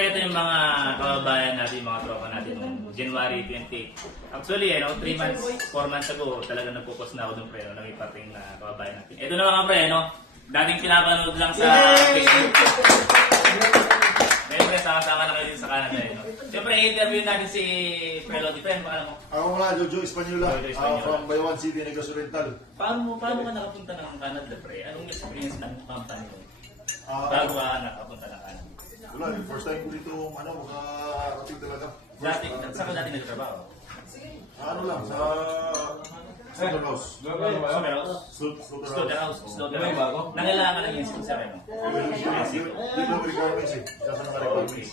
Siyempre, ito yung mga kababayan natin, mga tropa natin noong January 20. Actually, 3 months, 4 months ago, talaga nagpo-post na ako doon, pre, na may parting na kababayan natin. Ito na mga pre, dating pinapanood lang sa Facebook. Siyempre, sama-sama na kayo din sa Canada. Siyempre, i-interview natin si Pre Lodi. Pre, paano mo? Ako nga, Jojo Espanola, from Bayawan City, Negros Oriental. Paano ka nakapunta ng Canada, pre? Anong experience ng company mo? Bago ka nakapunta ng Canada? Wala, first time ko dito, makarating talaga. Saan ka dati nagtrabaho? Ano lang, sa Slaughterhouse. Slaughterhouse. Nangailangan ka lang yung skill sa ano? Dito ang requirements eh. Sasa ng requirements.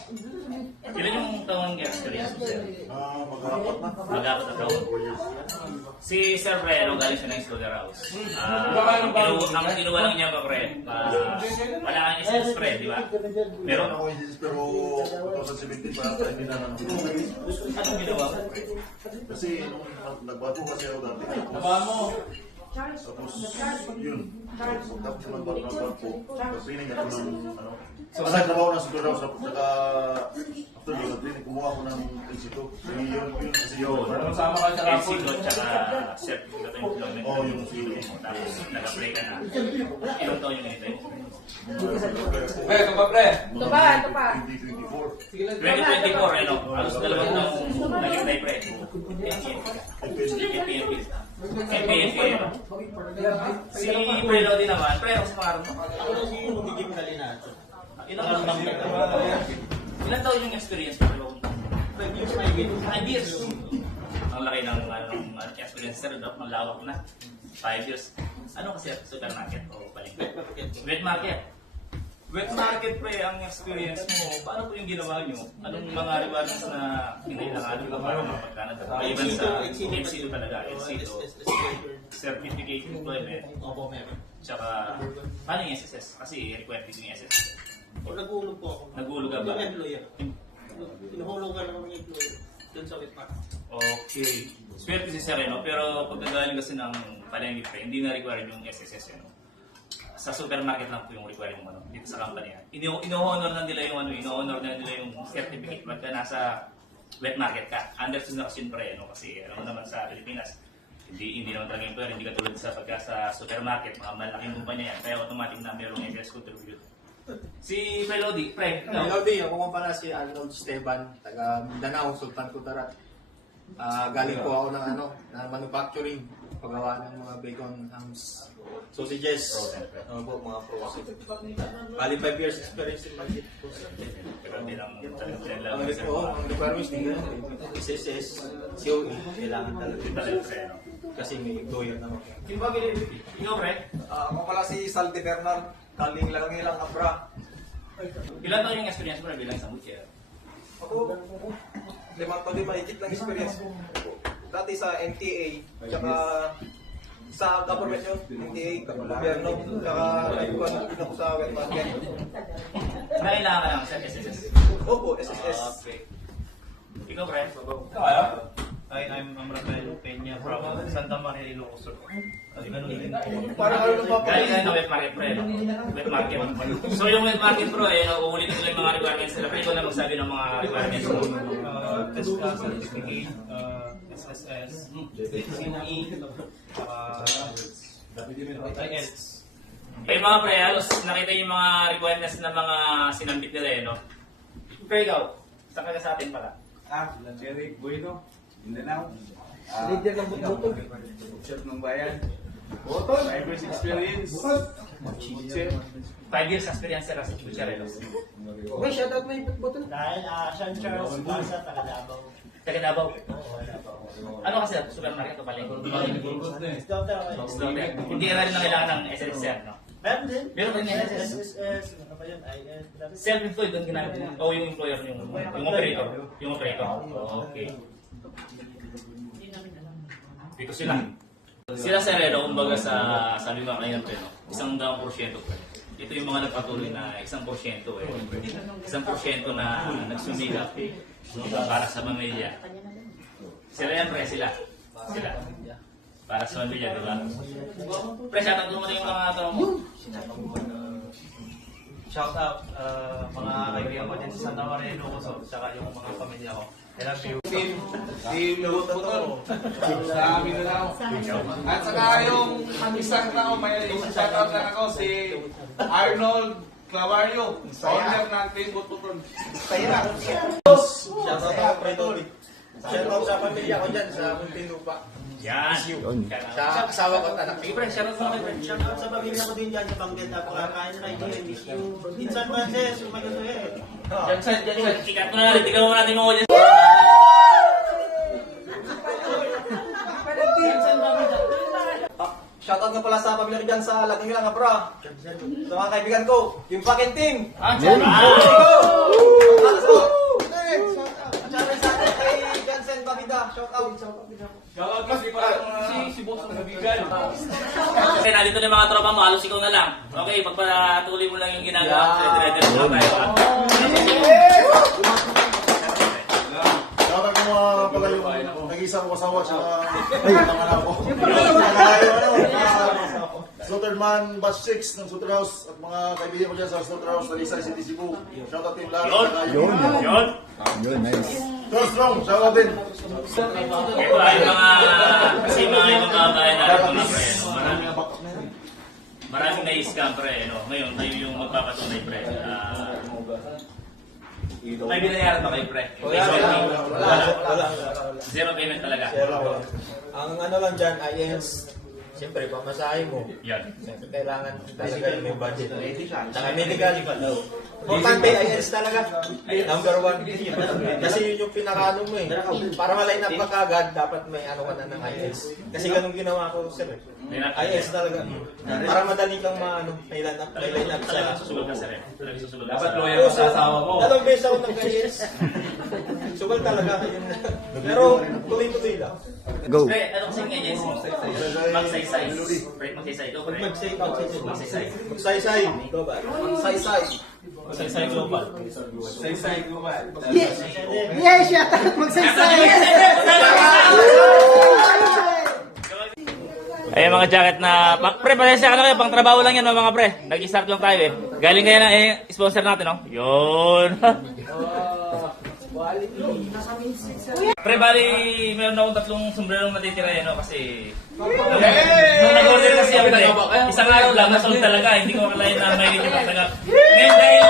Ilan yung taon ng experience mo, sir? Mag-apat na. Mag-apat na taon. Si Sir Pre, galing siya ng Slaughterhouse. Ang kinuha lang niya pa, Pre, wala kang SS, Pre, di ba? Meron ako yung pero 2017 pa tayo minanang dito. Anong ginawa mo, Pre? Kasi nung nagbago kasi ako dati. Nabaan mo? Tapos yun. Tapos nagbago po. Tapos training ako ng ano. Kasi trabaho na sa Slaughterhouse. After yun, training kumuha ako ng NC2. Yun kasi yun. Sama ka sa rapol. NC2 tsaka certificate of employment. Oo, yung CILO. Tapos nag-apply ka na. Ilang taon yung ganito yun? Pre, ito pa pre. Ito pa. 2024. 2024, halos dalawang taong nag-apply, Pre. MPNP, Si Pre Lodi naman, Pre, ako sa pangarap mo. Ilan taon yung experience mo? 5 years. Ang laki ng experience, sir. Ang lawak na. 5 years. Ano kasi supermarket o palengke? Wet market. Wet market, Pre, ang experience mo. Paano po yung ginawa nyo? Anong mga requirements na kinailangan nyo para mapagkanada? Maliban sa MC2 talaga. MC2, Certificate of Employment. Tsaka, paano yung SSS? Kasi required din yung SSS. Nagulog po ako. Nagulog ka ba? Yung employer. Pinuhulugan ako ng employer. Doon sa Witmark. Okay. Swerte si Sereno, pero pagkagaling kasi ng palengke, Pre, hindi na required yung SSS. Sa supermarket lang po yung required mo dito sa company. Ino-honor na nila yung ino-honor na nila yung certificate pagka nasa wet market ka. Under construction, Pre, kasi alam mo naman sa Pilipinas, hindi naman talaga employer, hindi katulad sa pagka sa supermarket, mga malaking kumpanya yan, kaya automatic na mayroong SS contribute. Si Pre Lodi, Pre, Hello, ako nga pala si Arnold Esteban, taga Mindanao, Sultan Kudarat. Galing po ako ng na manufacturing, paggawa ng mga bacon hams, sausages, mga process. Bali 5 years experience in market. pero hindi lang Ang requirements din SSS, COE, kailangan talaga. Kasi may employer naman. Ikaw, Pre, Ako pala si Salty Bernal. Kaling lang ilang abra. ilan taon yung experience mo na bilang isang butcher? Ako, 5 taon din mahigit lang experience ko. Dati sa NTA, tsaka sa government yun, NTA, gobyerno, tsaka nagkuhan din ako sa wet market. Kailangan ka lang sa SSS. Opo, SSS. Okay. Ikaw, Pre, I'm Rafael Peña from Santa Maria, Ilocos. Parang ano nung Galing na wet market, Pre. Wet market. So yung wet market, bro, uulitin ko lang yung mga requirements nila. Pero ikaw na magsabi ng mga requirements mo. Test certificate, SSS, CNE, IELTS. Eh mga pre, halos nakita yung mga requirements ng mga sinambit nila, Pero ikaw, saan ka sa atin pala? Jerry Bueno, Mindanao. Leader ng butbutol. Chef ng bayan. 5 years experience. Chef. 5 years experience sila sa Butcherelo. Okay, shoutout mo yung butbutol. Dahil Sean Charles Basa, taga Davao. Taga Davao. Ano kasi, supermarket o palengke? Slaughter. Hindi na rin kailangan ng SSR, no? Meron din. Meron rin yung SSS. SSS, ano pa yun? IS. Self-employed ang ginamit mo? O yung employer, yung operator? Yung operator. Okay. Dito sila. Sila Sereno, kumbaga sabi mo kanina, isang daang porsyento. Ito yung mga nagpatuloy na 1%. 1% na nagsumigap para sa pamilya. Sila yan, Pre, sila. Para sa pamilya, di ba? Pre, shoutout mo na yung mga tao mo. Shout out mga kaibigan ko din sa Navareno ko, so, tsaka yung mga pamilya ko. I love you. Team Putol. Sa Mindanao. At saka yung isang tao, may shoutout lang ako, si Arnold Clavario, owner ng Team Putol. Kaya na. Shoutout ako, Pre Dolly. Shoutout sa pamilya ko dyan, sa Muntinlupa. Yan. Sa asawa ko at anak. Sige, pre, shoutout mo kay pre. Shoutout sa pamilya ko din dyan sa Banggit. Napakakain na kayo. Miss you. In San Francisco, maganda eh. Jansen. Tikat mo na natin. Tignan mo natin mga audience. Shoutout nga pala sa pamilya ko dyan sa Lagang Ilang, bro. Sa mga kaibigan ko, yung fucking team. Yan. Kay Jansen Babida, shoutout. Shoutout kasi si Boss ang nabigan. Okay, nandito na yung mga tropa mo. Halos ikaw na lang. Okay, pagpatuloy mo lang yung ginagawa. Dire-dire mo lang tayo. Shoutout ko mga pala yung nag-iisang kasawa sa mga anak ko. Slaughterman Batch 6 ng Slaughterhouse at mga kaibigan ko dyan sa Slaughterhouse, Talisay City, Cebu. Shoutout team lahat. Yun. Strong, shoutout din. Ito ay mga kasi mga ibang babae natin mga pre. No? Maraming na-scam pre. No? Ngayon, tayo yung magpapatunay pre. May binayaran ba kayo pre? Wala. Zero payment talaga. Ang ano lang dyan, IS, siyempre, pamasahe mo. Yan. Siyempre, kailangan talaga yung may budget. Saka medical. Importante, IS talaga. Number 1. Kasi yun yung pinakano mo eh. Para ma-line up ka kagad, dapat may ano ka na ng IS. Kasi ganun ginawa ko, sir. IS talaga. Para madali kang may line up sa... Susugal ka sir. Susugal ka Dapat sir. loyal ka sa asawa mo. Dalawang beses ako nag-IS. Sugal talaga. Pero tuloy-tuloy lang. Pre, ano kasi ng agency mo? Magsaysay. Pre, magsaysay. Ikaw pre. Magsaysay. Saysay. Ikaw ba? Saysay. Saysay Global. Saysay Global. Yes, shoutout. Magsaysay. Ay mga jacket na pre, pasensya ka na kayo, pang trabaho lang yan no, mga pre. Nag-start lang tayo eh. Galing kaya na sponsor natin no. Yun. Pre, bali meron akong tatlong sombrerong natitira eh no kasi nung nag-order kasi ako pre, isang araw lang nasold talaga, hindi ko akalain na may nagtatanggap. Ngayon dahil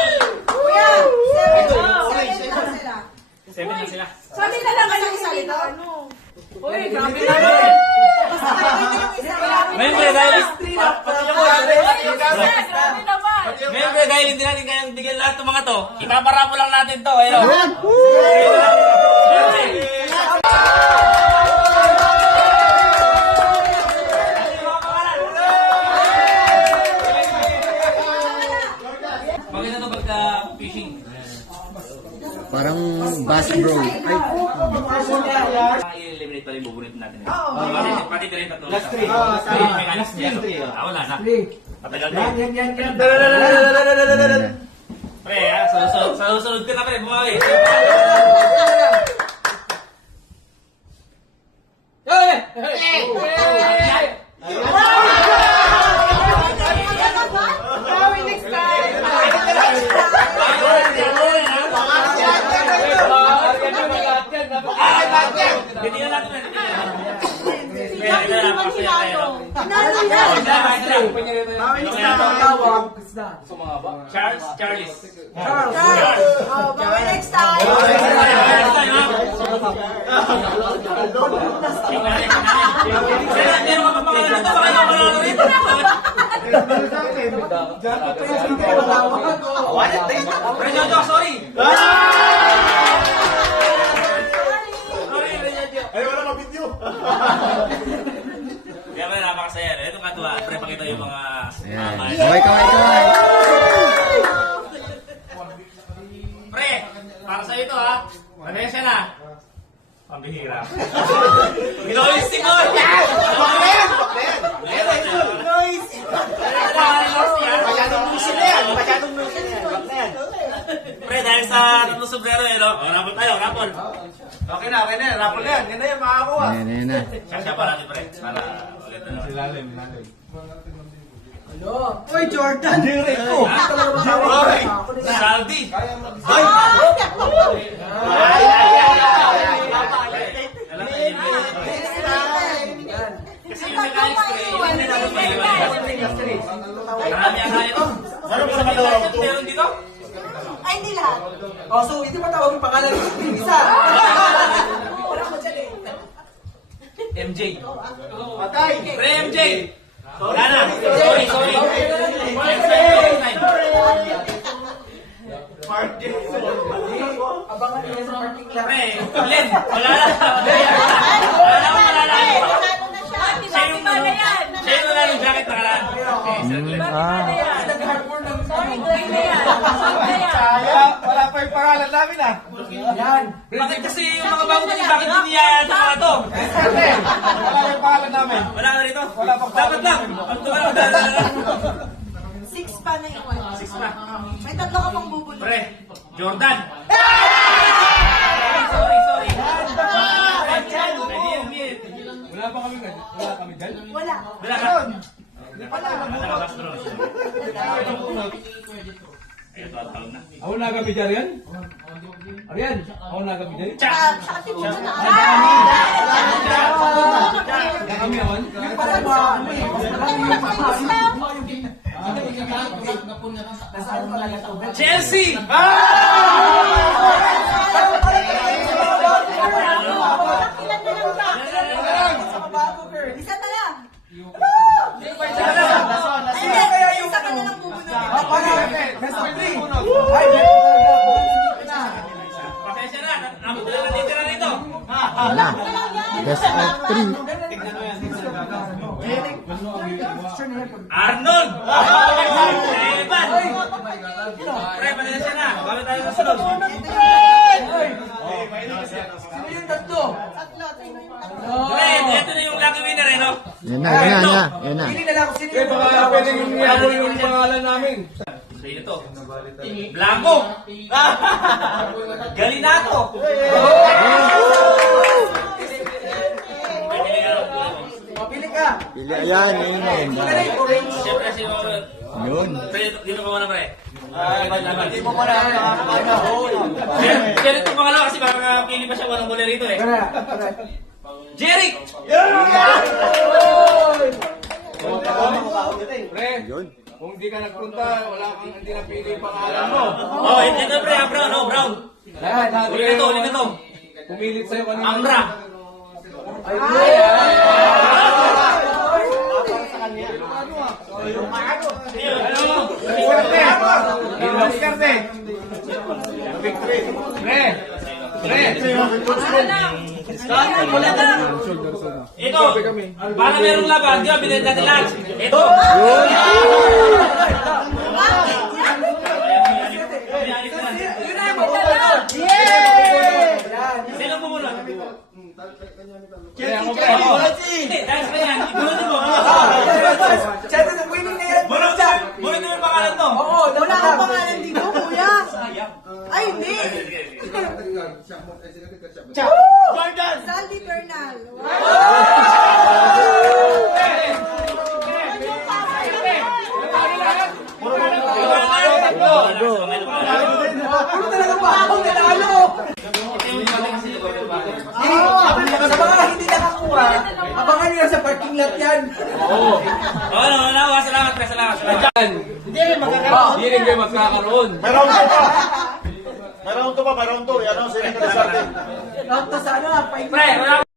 7 na sila. Sabi na lang kayo isa dito. Uy, grabe na. Ngayon pre, dahil Grabe naman. ngayon pre, dahil hindi natin kayang bigyan lahat ng mga to, ipaparamo lang natin to. Ayun. Maganda to pagka fishing. Parang bass bro. I-eliminate pala yung bubunit natin. Pati rin tatlo. Last three. Wala na. Patagal to. Pre, sa susunod ka na pre, bumawi. Grabe next time. Hindi na natin. Charles. Oh, bye next time. Sorry. Ay, wala ma-video. Kaya pala napakasaya. Ito katuwa. Pre, pakita yung mga... Kaway. Pre, para sa'yo ito ha. Manesya na. Pambihira. Ginoistic ko! Pre, dahil sa tatlong sombrero eh, no? Rapol tayo, rapol. Okay na. Rapol yan. Yan na yan, makakuha. Ayan na. Sasya pa natin, pre. Para ulit na. Ilalim. Uy, Jordan. Saldi! Ay! Meron dito? Ay, hindi lahat. Oh, so hindi mo tawag yung pangalan ng isa. Wala ko dyan eh. MJ. Patay. Pre, MJ! Wala na. Sorry. Abangan nila sa parking lot. Pre, Glenn, wala na. Wala na. Siya yung wala ng jacket na kalaan. Wala pa yung pangalan namin ah. Yan. Bakit kasi yung mga bago bakit hiniyaya sa mga to? Wala yung pangalan namin. Wala ka rito? Dapat lang. Ang tuwa lang. 6 pa na iwan. 6 pa. May 3 ka pang bubulong. Pre, Jordan. Sorry. Wala pa kami dyan. Wala. Wala ka. Nalabas bro. Ayun, tawag na. Ako nagabi dyan yan? Ariyan, ako nagabi dyan. Sa atin mo na. Kami naman. Para ba, ano eh. Nasaan pala yung tubig? Chelsea! Isa na lang. Isa ka na lang bubulong. Best of 3. Pasensya na. Ako na lang natitira rito. Wala. Best of 3. Arnold! Evan! Pre, pasensya na. Bago tayo sa sunod. Sino yung tatlo? Pre, ito na yung lucky winner eh, no? Yan na. Pili na lang kung sino Eh, yung baka pwedeng ihabol yung pangalan namin. Sino to? Blanco! Galinato! Pili ka. Pili, ayan. Siyempre si Yun. Pre, dito pa muna pre. Hindi mo muna Pero ito pangalawa kasi baka pili pa siya walang bola rito eh. Jeric! Pre, Yun. kung di ka nagpunta, wala kang hindi napili yung pangalan mo. Oh, ito pre, Brown, oh, Brown. Lahat Uli na to. pumilit sa'yo kanina. Amra. Diskarte. Pre, Ito, para merong laban, di ba, binili natin lahat. Ito. Sino pumunod? Hindi, dahil sa kanya, ibunod mo. Chance na winning na yan. Bunod mo yung pangalan to. Oo, Wala kang pangalan dito, kuya. Ay, hindi. Jordan. Saldi Bernal. Puro talaga pa akong nanalo. Sa mga hindi nakakuha, abangan nyo sa parking lot yan. Oo, salamat pre, salamat. hindi rin kayo magkakaroon. May round 2 pa. Yan ang sila ka sa atin. Round to sa ano, Pre, wala